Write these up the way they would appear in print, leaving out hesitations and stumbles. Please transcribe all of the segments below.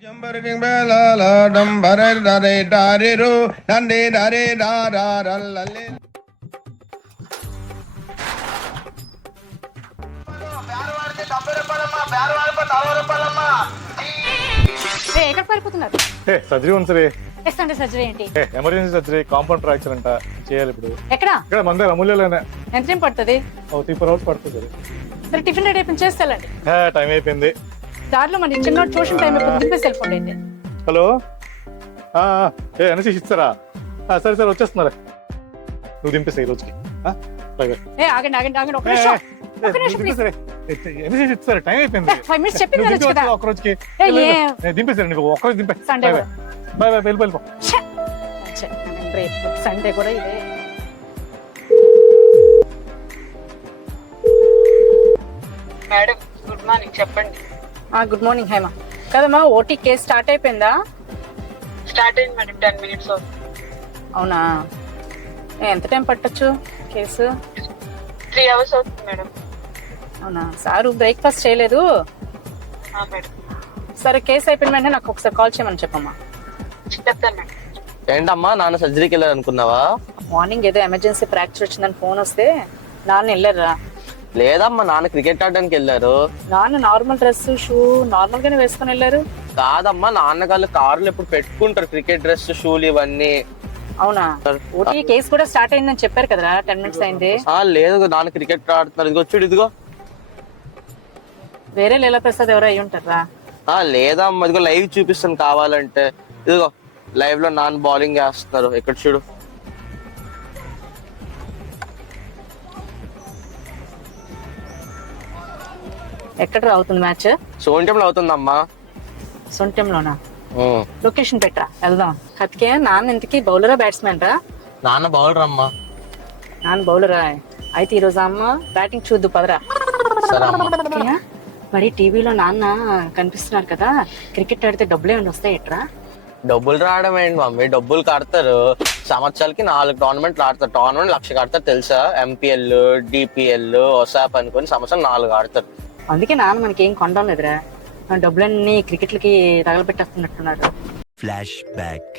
ఎక్కడ పారిపోతున్నారు? సర్జరీ ఉంది సరే. ఎస్తండి సర్జరీ ఏంటి? ఎమర్జెన్సీ సర్జరీ, కాంపౌండ్ ఫ్రాక్చర్ అంట, చేయాలి ఇప్పుడు. ఎక్కడ? ఇక్కడ మన దగ్గర అమూల్యలోనే. ఎంత టైం పడుతుంది? 3-4 hours పడుతుంది. సరే టిఫిన్ రెడీ అయిపోయింది, చేస్తాలండి. టైం అయిపోయింది. దారిలో మన చిన్న ట్యూషన్ టైం అయిపోతుంది, దింపేసి వెళ్ళిపోండి అయితే. హలో, ఎనర్జీ ఇస్తారా? సరే సరే వచ్చేస్తున్నారా, నువ్వు దింపేసా ఈ రోజుకి. ఆగండి ఆగండి ఆగండి, ఒక నిమిషం ఇస్తారా? టైం అయిపోయింది. 5 minutes చెప్పింది కదా ఒక రోజుకి దింపేసారు. నీకు ఒక్కరోజు దింపే. సండే బాయ్ బాయ్, వెళ్ళిపో. సండే కూడా ఇదే. మేడం గుడ్ మార్నింగ్, చెప్పండి. Good morning Hema. కదమ్మా, ఓటీ కేసు స్టార్ట్ అయిపోయిందా? స్టార్ట్ అయింది మేడం, 10 minutes అవుతుంది. అవునా, ఎంత టైం పట్టొచ్చు కేసు? 3 hours అవుతుంది మేడం. అవునా, సారు బ్రేక్ఫాస్ట్ చేయలేదు. మేడం సరే, కేసు అయిపోయిన వెంటనే నాకు ఒకసారి కాల్ చేయమని చెప్పమ్మా. చెప్తాను మేడం. ఏంటమ్మా, నాన్న సర్జరీకి వెళ్ళారు అనుకున్నావా? మార్నింగ్ ఏదో ఎమర్జెన్సీ ఫ్రాక్చర్ వచ్చిందని ఫోన్ వస్తే నాన్న వెళ్ళారా? లేదమ్మా, నాన్న క్రికెట్ ఆడడానికి వెళ్ళారు. నాన్న నార్మల్ డ్రెస్ షూ నార్మల్ గానే వేసుకుని వెళ్ళారు. కాదమ్మా, నాన్నగారు కార్లు ఎప్పుడు పెట్టుకుంటారు క్రికెట్ డ్రెస్ షూలు ఇవన్నీ. అవునా, ఓటీ కేసు కూడా స్టార్ట్ అయిందని చెప్పారు కదరా, 10 minutes అయింది. లేదు, నాన్న క్రికెట్ ఆడుతున్నారు. ఇదిగో చూడు, ఇదిగో. వేరే లీలా ప్రసాద్ ఎవరో అయ్యి ఉంటారా? లేదమ్మా, ఇదిగో లైవ్ చూపిస్తాను కావాలంటే. ఇదిగో లైవ్ లో నాన్న బౌలింగ్ వేస్తున్నారు, ఇక్కడ చూడు. ఎక్కడ అవుతుంది మ్యాచ్? సోంటంలో అవుతుందమ్మా. సొంటంలోనా? లొకేషన్ పెట్టరా, వెళ్దాం. కతికే నాన్న ఇంతకి బౌలరా బ్యాట్స్మెన్ రా? నాన్న బౌలర్ అమ్మా. నాన్న బౌలరా? అయితే ఈ రోజు అమ్మ బ్యాటింగ్ చూద్దు పదరా. సరే అమ్మా. మరి టీవీలో నాన్న కనిపిస్తున్నారు కదా, క్రికెట్ ఆడితే డబ్బులు ఏమైనా వస్తాయి ఎట్రా? డబ్బులు రావడం ఏంటి మమ్మీ, డబ్బులు కడతారు. సంవత్సరాలకి 4 టోర్నమెంట్లు ఆడతారు. టోర్నమెంట్ 1,00,000 కడతారు తెలుసా? ఎంపీఎల్, డిపిఎల్, ఒసాప్ అనుకుని సంవత్సరం 4 ఆడతారు. అందుకే నాన్న మనకి ఏం కొండం లేదురా, డబ్బులన్నీ క్రికెట్లకి తగలబెట్టేస్తున్నట్టున్నాడు. Flash back.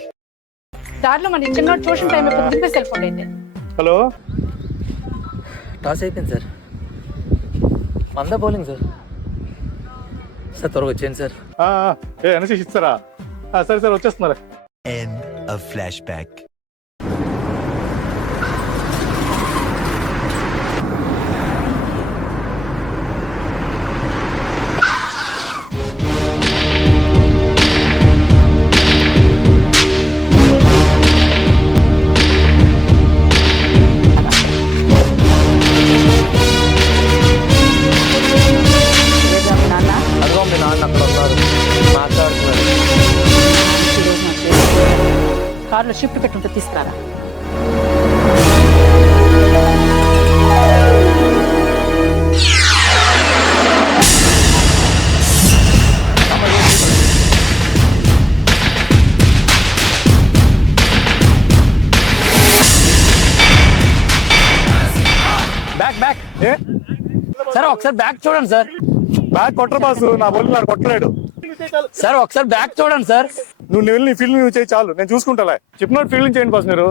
దారిలో మన చిన్న ట్యూషన్ టైం అయిపోతుంది, దింపేసి వెళ్ళిపోండి అయితే. హలో, టాస్ అయిపోయింది సార్. మంద బౌలింగ్ సార్. సార్ త్వరగా వచ్చేయండి సార్. ఎనర్జీ ఇస్తారా? సరే సరే వచ్చేస్తున్నారా. End of flashback. నాన్న అదిగో మీ నాన్న అక్కడ ఉన్నారు, మాట్లాడుతున్నారు. ఈరోజు నాకు కార్లో షిఫ్ట్ పెట్టుంటే తీసుకురారా. బ్యాక్ బ్యాక్ సార్, ఒకసారి బ్యాక్ చూడండి సార్. బ్యాక్ కొట్టరు బాసు, నా బౌలింగ్ నాడు కొట్టలేడు. సార్ ఒకసారి బ్యాక్ చూడండి సార్. నువ్వు వెళ్ళి నీ ఫీల్డింగ్ నువ్వు చేయి, చాలు, నేను చూసుకుంటా. చెప్పినట్టు ఫీల్డింగ్ చేయండి బాస్ మీరు.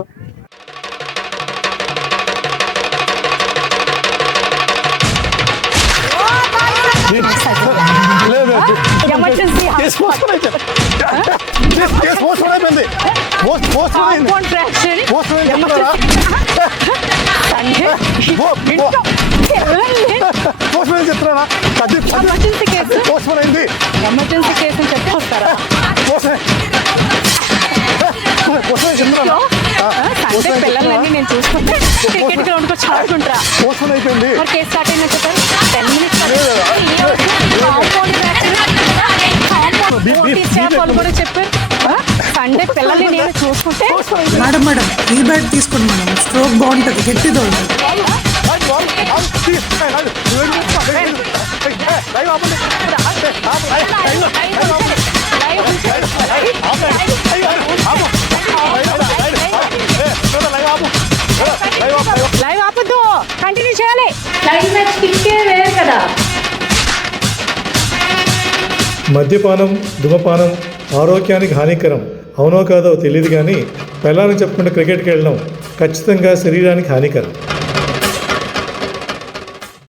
ఎమర్జెన్సీ ఎమర్జెన్సీ కేసు చెప్తే వస్తారా? సండే పిల్లలన్నీ నేను చూసుకుంటే క్రికెట్ గ్రౌండ్ కు చాడుకుంటారా? మరి కేసు స్టార్ట్ అయిందని చెప్పారు. 10 minutes వాళ్ళు కూడా చెప్పారు. సండే పిల్లల్ని నేను చూసుకుంటే. మేడం మేడం, ఈ బ్యాట్ తీసుకోండి మేడం, స్ట్రోక్ బాగుంటుంది, గట్టిగా ఉంటుంది. లైవ్ ఆపద్దు, కంటిన్యూ చేయాలి. లైవ్ మ్యాచ్ కిక్కే వేరే కదా. మద్యపానం, ధూమపానం ఆరోగ్యానికి హానికరం. అవునో కాదో తెలియదు కానీ పిల్లల్ని చెప్పుకుంటూ క్రికెట్కి వెళ్ళడం ఖచ్చితంగా శరీరానికి హానికరం.